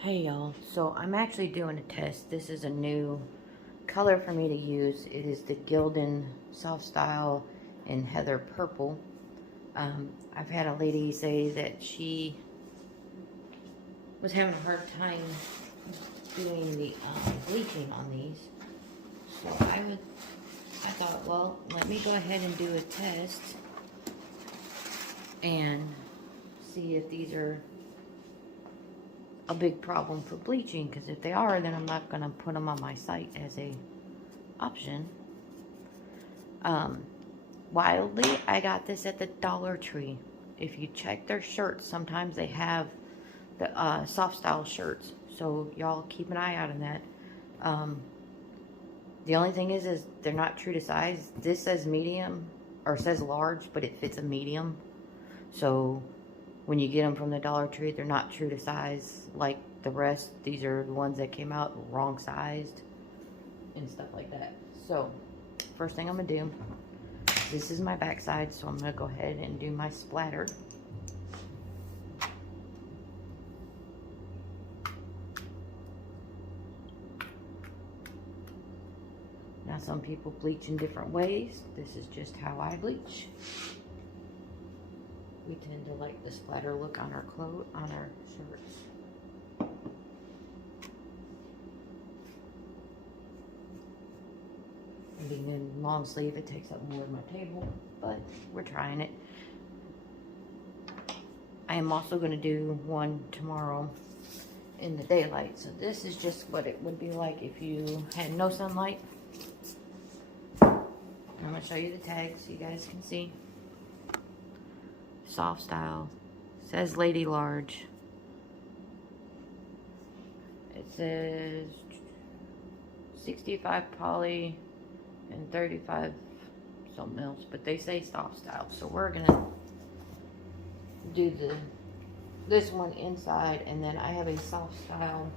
Hey y'all, so I'm actually doing a test. This is a new color for me to use. It is the Gildan Soft Style in Heather Purple. I've had a lady say that she was having a hard time doing the bleaching on these. So I thought, well, let me go ahead and do a test and see if these are a big problem for bleaching, because if they are, then I'm not going to put them on my site as a option. Wildly, I got this at the Dollar Tree. If you check their shirts, sometimes they have the soft style shirts, so y'all keep an eye out on that. The only thing is they're not true to size. This says medium, or says large, but it fits a medium. So when you get them from the Dollar Tree, they're not true to size like the rest. These are the ones that came out wrong sized and stuff like that. So first thing I'm gonna do, this is my backside, so I'm gonna go ahead and do my splatter. Now some people bleach in different ways. This is just how I bleach. We tend to like the splatter look on our clothes, on our shirts. And being in long sleeve, it takes up more of my table, but we're trying it. I am also going to do one tomorrow in the daylight. So this is just what it would be like if you had no sunlight. I'm going to show you the tags so you guys can see. Soft style. Says lady large. It says 65 poly and 35 something else, but they say soft style. So we're gonna do this one inside, and then I have a soft style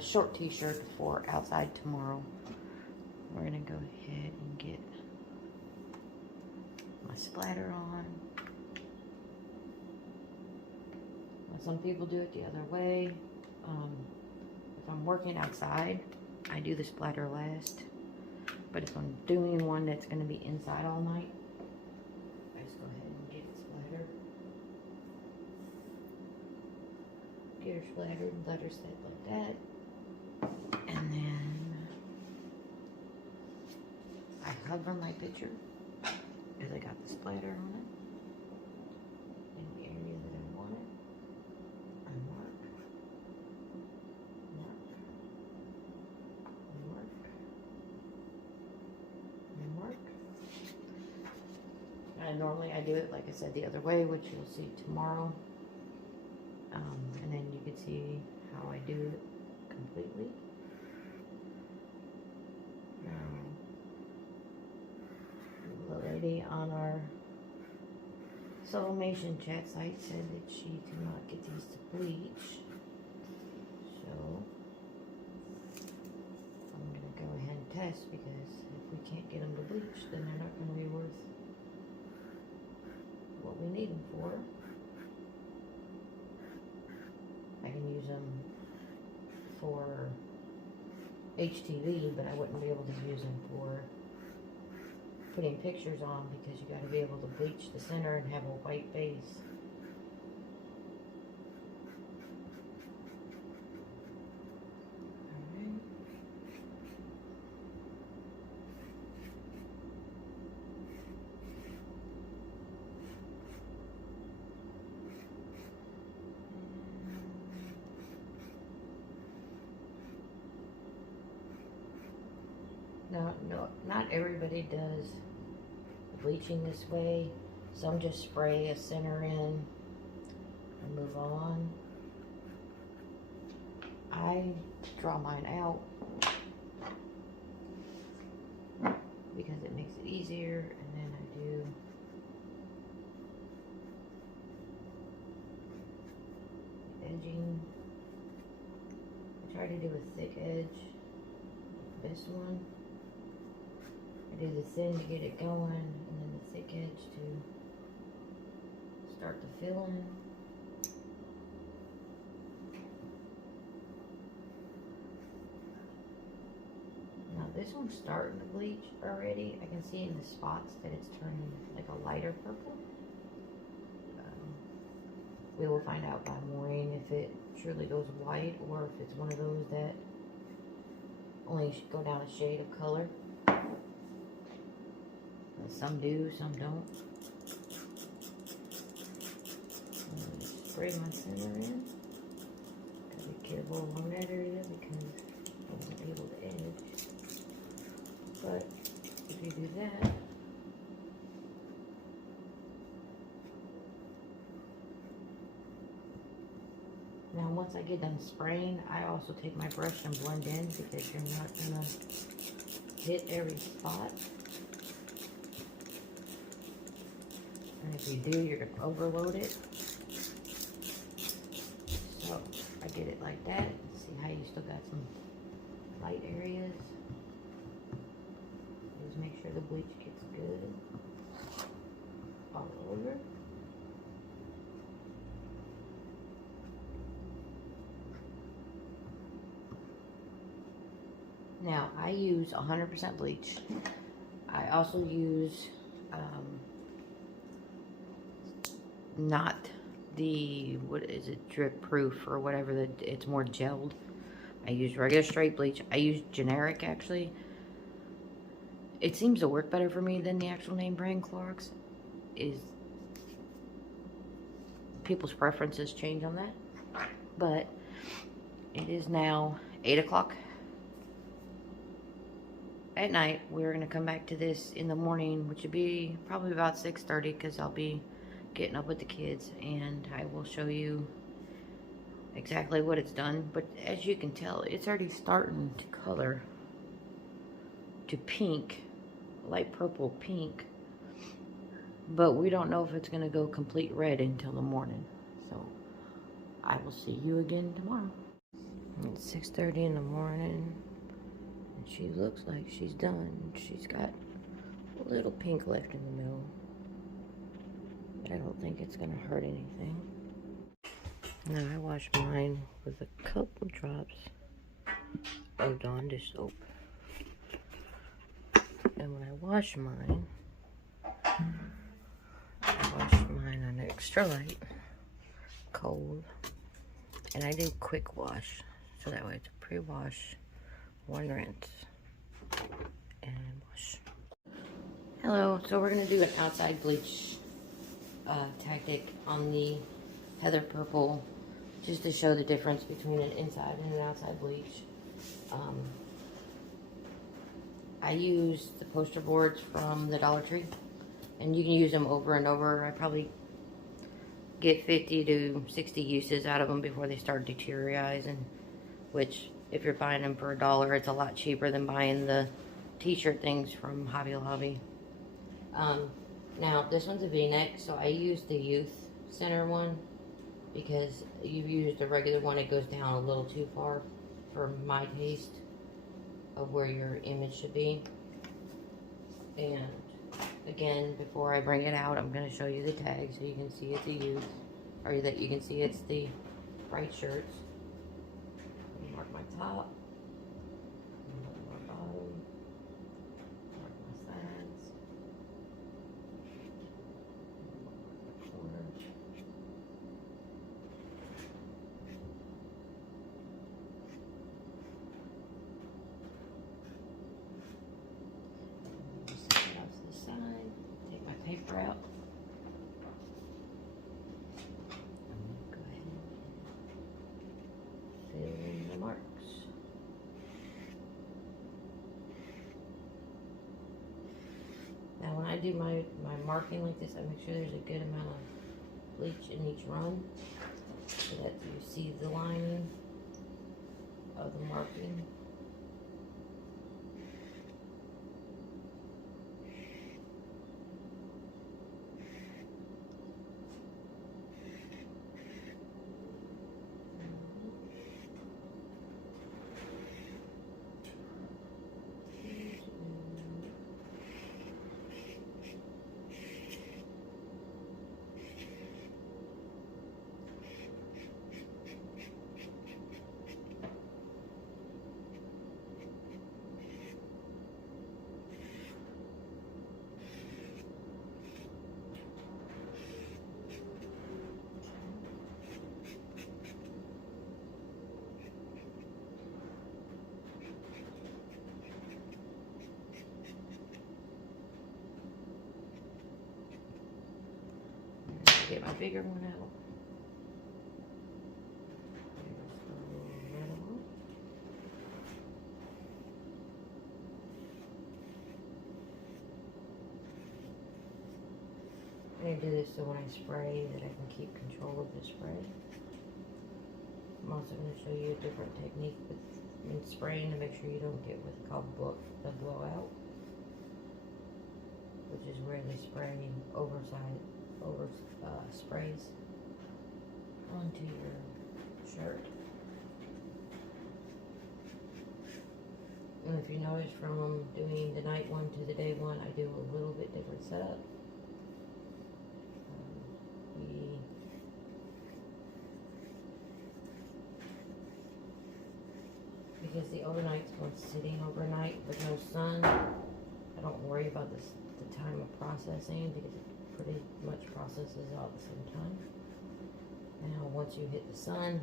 short t-shirt for outside tomorrow. We're gonna go ahead and get my splatter on. Now, some people do it the other way. If I'm working outside, I do the splatter last. But if I'm doing one that's going to be inside all night, I just go ahead and get it splattered. Get her splattered and let her set like that. And then I hover my picture as I got the splatter on it. In the area that I want it. I mark. And normally I do it, like I said, the other way, which you'll see tomorrow. And then you can see how I do it completely. The lady on our sublimation chat site said that she cannot get these to bleach. So I'm going to go ahead and test, because if we can't get them to bleach, then they're not going to be worth what we need them for. I can use them for HTV, but I wouldn't be able to use them for putting pictures on, because you got to be able to bleach the center and have a white base. No, not everybody does bleaching this way. Some just spray a center in and move on. I draw mine out because it makes it easier, and then I do edging. I try to do a thick edge. This one, I do the thin to get it going, and then the thick edge to start the filling. this one's starting to bleach already. I can see in the spots that it's turning like a lighter purple. We will find out by morning if it truly goes white or if it's one of those that only go down a shade of color. Some do, some don't. Spray my center in. Gotta be careful along that area because I won't be able to edge. But if you do that, now once I get done spraying, I also take my brush and blend in because you're not gonna hit every spot. And if you do, you're gonna overload it. So I get it like that. See how you still got some light areas. Just make sure the bleach gets good all over. Now I use 100% bleach. I also use not the, what is it, drip proof or whatever, it's more gelled. I use regular straight bleach. I use generic actually. It seems to work better for me than the actual name brand Clorox. Is people's preferences change on that. But it is now 8 o'clock at night. We're gonna come back to this in the morning, which would be probably about 6:30 because I'll be getting up with the kids and I will show you exactly what it's done. But as you can tell, it's already starting to color to pink, light purple pink, but we don't know if it's gonna go complete red until the morning. So I will see you again tomorrow. It's 6:30 in the morning and she looks like she's done. She's got a little pink left in the middle. I don't think it's gonna hurt anything. Now I wash mine with a couple drops of Dawn dish soap. And when I wash mine on extra light, cold, and I do quick wash. So that way it's a pre-wash, one rinse, and wash. Hello, so we're gonna do an outside bleach tactic on the heather purple, just to show the difference between an inside and an outside bleach. I use the poster boards from the Dollar Tree, and you can use them over and over. I probably get 50 to 60 uses out of them before they start deteriorating, which if you're buying them for $1, it's a lot cheaper than buying the t-shirt things from Hobby Lobby. Now, this one's a V-neck, so I used the Youth Center one because you've used the regular one, it goes down a little too far for my taste of where your image should be. And again, before I bring it out, I'm going to show you the tag so you can see it's a youth, or that you can see it's the bright shirts. Let me mark my top. Paper out. Go ahead and fill in the marks. Now when I do my marking like this, I make sure there's a good amount of bleach in each run so that you see the lining of the marking. my bigger one out. I need to do this so when I spray that I can keep control of the spray. I'm also going to show you a different technique in spraying to make sure you don't get what's called the blowout, which is where they spray sprays onto your shirt. And if you notice from doing the night one to the day one, I do a little bit different setup. Because the overnight's one sitting overnight with no sun, I don't worry about the time of processing because it pretty much processes all at the same time. Now once you hit the sun,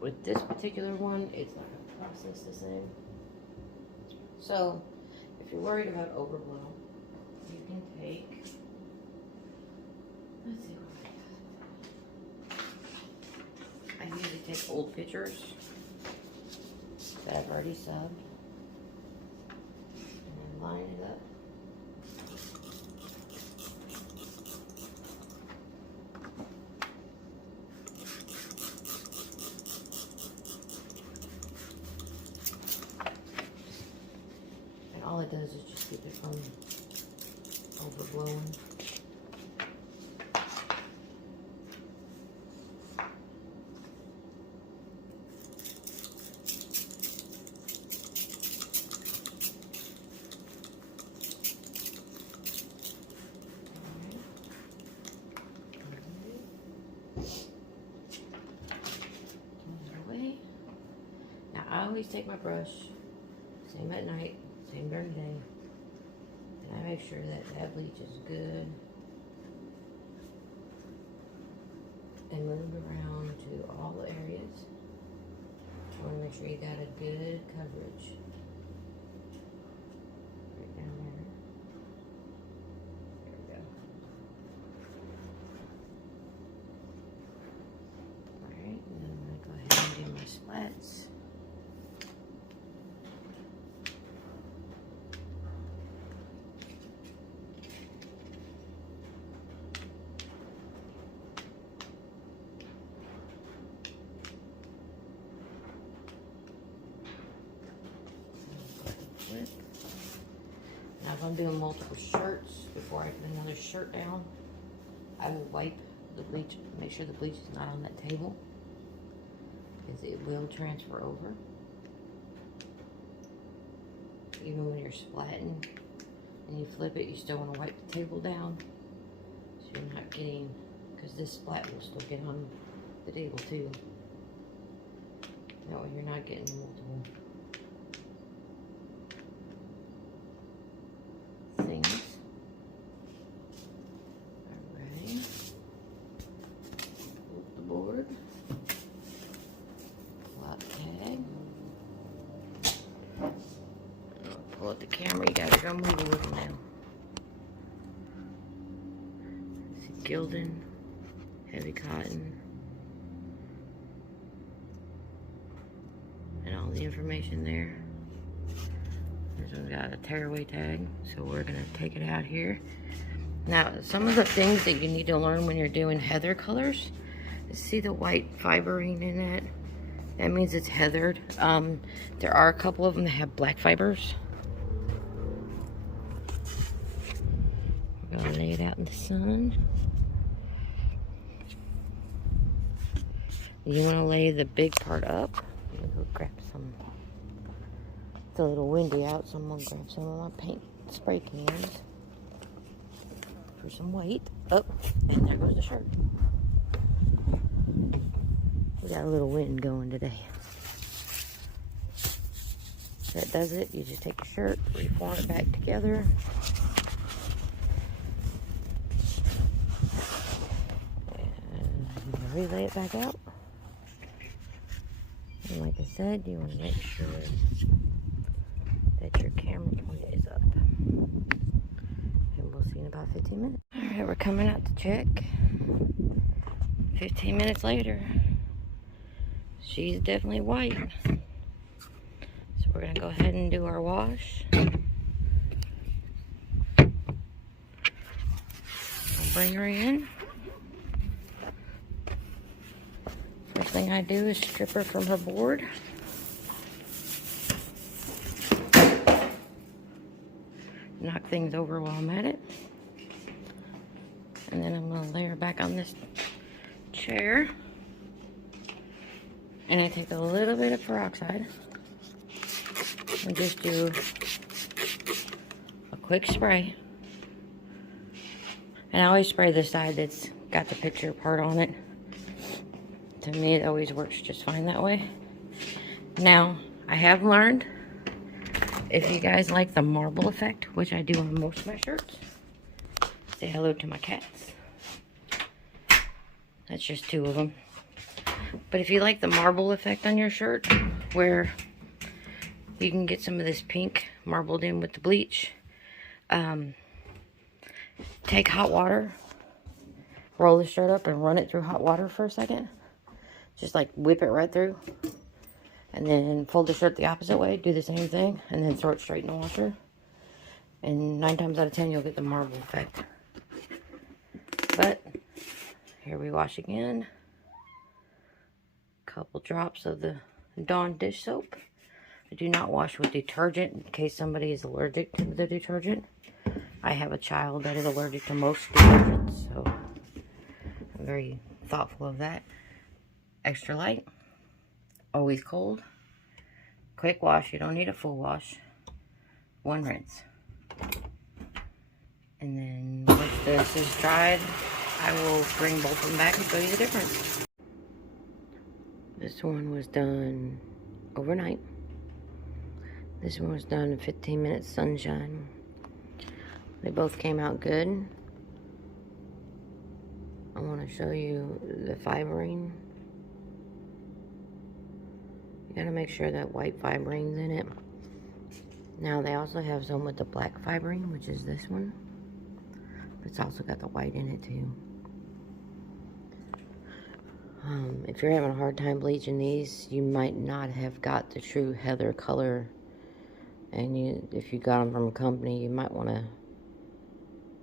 with this particular one, it's not going to process the same. So if you're worried about overblow, you can take, let's see what I usually take old pictures that I've already subbed and then line it up. And all it does is just keep it from overblowing. I always take my brush, same at night, same during the day, and I make sure that bleach is good and moved around to all the areas. You want to make sure you got a good coverage right down there. There we go. Alright, and then I'm going to go ahead and do my splats. Now if I'm doing multiple shirts, before I put another shirt down, I will wipe the bleach, make sure the bleach is not on that table, because it will transfer over. Even when you're splatting and you flip it, you still want to wipe the table down, so you're not getting, because this splat will still get on the table too. That way you're not getting multiple things. Alright. Flip the board. Pull out the tag. Pull out the camera. You gotta go move a little now. See, Gildan, heavy cotton, and all the information there. This one's got a tearaway tag, so we're gonna take it out here. Now, some of the things that you need to learn when you're doing heather colors, see the white fibering in it? That means it's heathered. There are a couple of them that have black fibers. We're gonna lay it out in the sun. You wanna lay the big part up. I'm gonna go grab some. It's a little windy out, so I'm gonna grab some of my paint spray cans for some weight. Oh, and there goes the shirt. We got a little wind going today. That does it. You just take your shirt, reform it back together. And relay it back out. And like I said, you want to make sure that your camera point is up. And we'll see in about 15 minutes. Alright, we're coming out to check. 15 minutes later. She's definitely white. So we're going to go ahead and do our wash. I'll bring her in. First thing I do is strip her from her board. Knock things over while I'm at it. And then I'm going to lay her back on this chair. And I take a little bit of peroxide and just do a quick spray. And I always spray the side that's got the picture part on it. To me, it always works just fine that way. Now, I have learned, if you guys like the marble effect, which I do on most of my shirts, say hello to my cats. That's just 2 of them. But if you like the marble effect on your shirt, where you can get some of this pink marbled in with the bleach, take hot water, roll the shirt up and run it through hot water for a second. Just like whip it right through. And then fold the shirt the opposite way, do the same thing, and then throw it straight in the washer. And 9 times out of 10, you'll get the marble effect. But here we wash again. Couple drops of the Dawn dish soap. I do not wash with detergent in case somebody is allergic to the detergent. I have a child that is allergic to most detergents, so I'm very thoughtful of that. Extra light, always cold. Quick wash, you don't need a full wash. 1 rinse. And then once this is dried, I will bring both of them back and show you the difference. This one was done overnight. This one was done in 15 minutes sunshine. They both came out good. I want to show you the fibering. You gotta make sure that white fibering's in it. Now they also have some with the black fibering, which is this one. But it's also got the white in it too. If you're having a hard time bleaching these, you might not have got the true heather color. And if you got them from a company, you might want to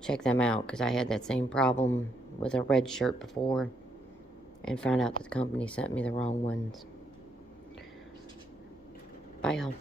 check them out, because I had that same problem with a red shirt before and found out that the company sent me the wrong ones. Bye, y'all.